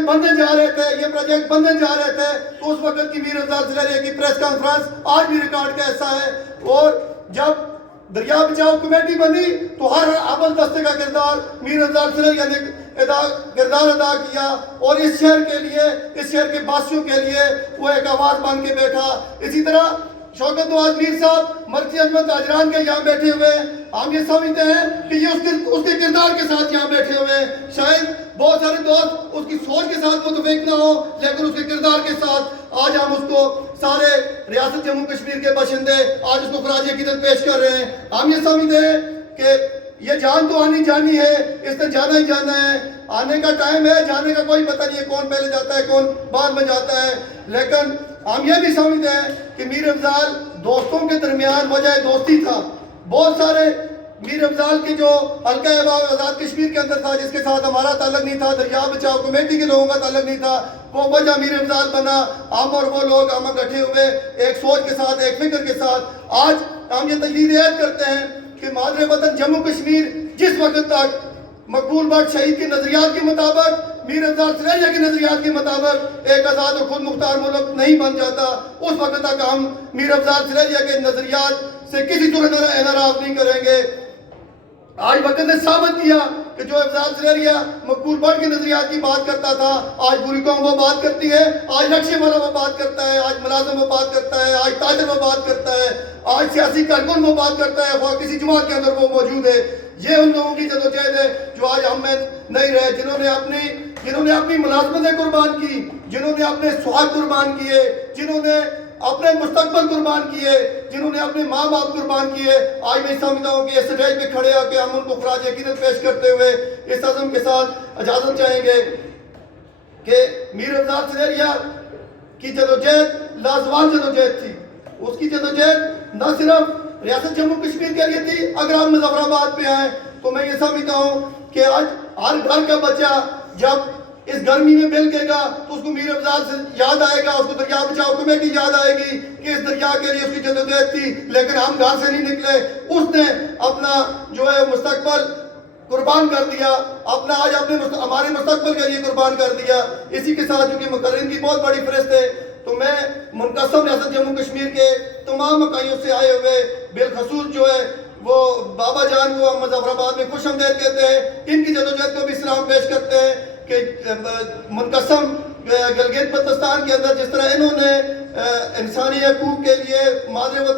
Camp بننے جا رہے تھے، یہ پروجیکٹ بننے جا رہے تھے، تو اس وقت کی میر افضال سلیریہ کی پریس کانفرنس آج بھی ریکارڈ کا حصہ ہے. اور جب دریا بچاؤ کمیٹی بنی تو ہر اول دستے کا کردار میر افضال سلیریہ نے کردار ادا کیا، اور اس شہر کے لیے، اس شہر کے باسیوں کے لیے وہ ایک آواز بن کے بیٹھا. اسی طرح شوکت نواز میر صاحب مرکزی عظمت اجران کے یہاں بیٹھے ہوئے ہیں. ہم یہ سمجھتے ہیں کہ یہ اس کے کردار کے ساتھ یہاں بیٹھے ہوئے ہیں. شاید بہت سارے دوست اس کی سوچ کے ساتھ متفق نہ ہو، لیکن اس کے کردار کے ساتھ آج ہم اس کو سارے ریاست جموں کشمیر کے باشندے آج اس کو خراج عقیدت پیش کر رہے ہیں. ہم یہ سمجھتے ہیں کہ یہ جان تو آنی جانی ہے، اس نے جانا ہی جانا ہے. آنے کا ٹائم ہے، جانے کا کوئی پتہ نہیں ہے کون پہلے جاتا ہے کون بعد میں جاتا ہے. لیکن ہم یہ بھی سمجھتے ہیں کہ میر افضال دوستوں کے درمیان وجہ دوستی تھا. بہت سارے میر افضال کی جو حلقہ آزاد کشمیر کے اندر تھا، جس کے ساتھ ہمارا تعلق نہیں تھا، دریا بچاؤ کمیٹی کے لوگوں کا تعلق نہیں تھا، وہ وجہ میر افضال بنا. ہم اور وہ لوگ ہم اکٹھے ہوئے ایک سوچ کے ساتھ، ایک فکر کے ساتھ. آج ہم یہ تجدید عہد کرتے ہیں کہ مادر وطن جموں کشمیر جس وقت تک مقبول بٹ شہید کے نظریات کے مطابق، میر افضال سلیریہ کے نظریات کے مطابق ایک آزاد اور خود مختار ملک نہیں بن جاتا، اس وقت تک ہم میر افضال سلیریہ کے نظریات سے کسی صورت انحراف نہیں کریں گے. آج وقت نے ثابت کیا کہ جو افضال سلیریہ مقبول بٹ کے نظریات کی بات کرتا تھا، آج پوری قوم وہ بات کرتی ہے. آج نقشے والا وہ بات کرتا ہے، آج ملازم وہ بات کرتا ہے، آج تاجر وہ بات کرتا ہے، آج سیاسی کارکن وہ بات کرتا ہے، وہ کسی جماعت کے اندر وہ موجود ہے. یہ ان لوگوں کی جدوجہد ہے جو آج ہم میں نہیں رہے، جنہوں نے اپنی ملازمتیں قربان کی، جنہوں نے اپنے سوہاگ قربان کیے، جنہوں نے اپنے مستقبل قربان کیے، جنہوں نے اپنے ماں باپ قربان کیے. آج میں سمجھتا ہوں کہ اس سٹیج پہ کھڑے ہو کے ہم ان کو خراج عقیدت پیش کرتے ہوئے اس عزم کے ساتھ اجازت چاہیں گے کہ میر افضال سلیریہ کی جدوجہد لازوال جدوجہد تھی. اس کی جدوجہد نہ صرف ریاست جموں کشمیر کے لیے تھی. اگر آپ مظفر آباد پہ آئیں تو میں یہ سمجھتا ہوں کہ آج ہر گھر کا بچہ جب اس گرمی میں ملکے گا تو اس کو میر افضال سے یاد آئے گا، اس کو دریا بچاؤ کمیٹی یاد آئے گی کہ اس دریا کے لیے اس کی جدوجہد تھی. لیکن ہم گھر سے نہیں نکلے، اس نے اپنا جو ہے مستقبل قربان کر دیا، اپنا آج ہمارے مستقبل کے لیے قربان کر دیا. اسی کے ساتھ چونکہ مقررین کی بہت بڑی فہرست ہے تو میں منقسم ریاست جموں کشمیر کے تمام اکائیوں سے آئے ہوئے بالخصوص جو ہے وہ بابا جان کو ہم مظفر آباد میں خوش آمدید کہتے ہیں، ان کی جدوجہد کو بھی سلام پیش کرتے ہیں کہ منقسم گلگت بلتستان کے اندر جس طرح انہوں نے انسانی حقوق کے لیے مادر وطن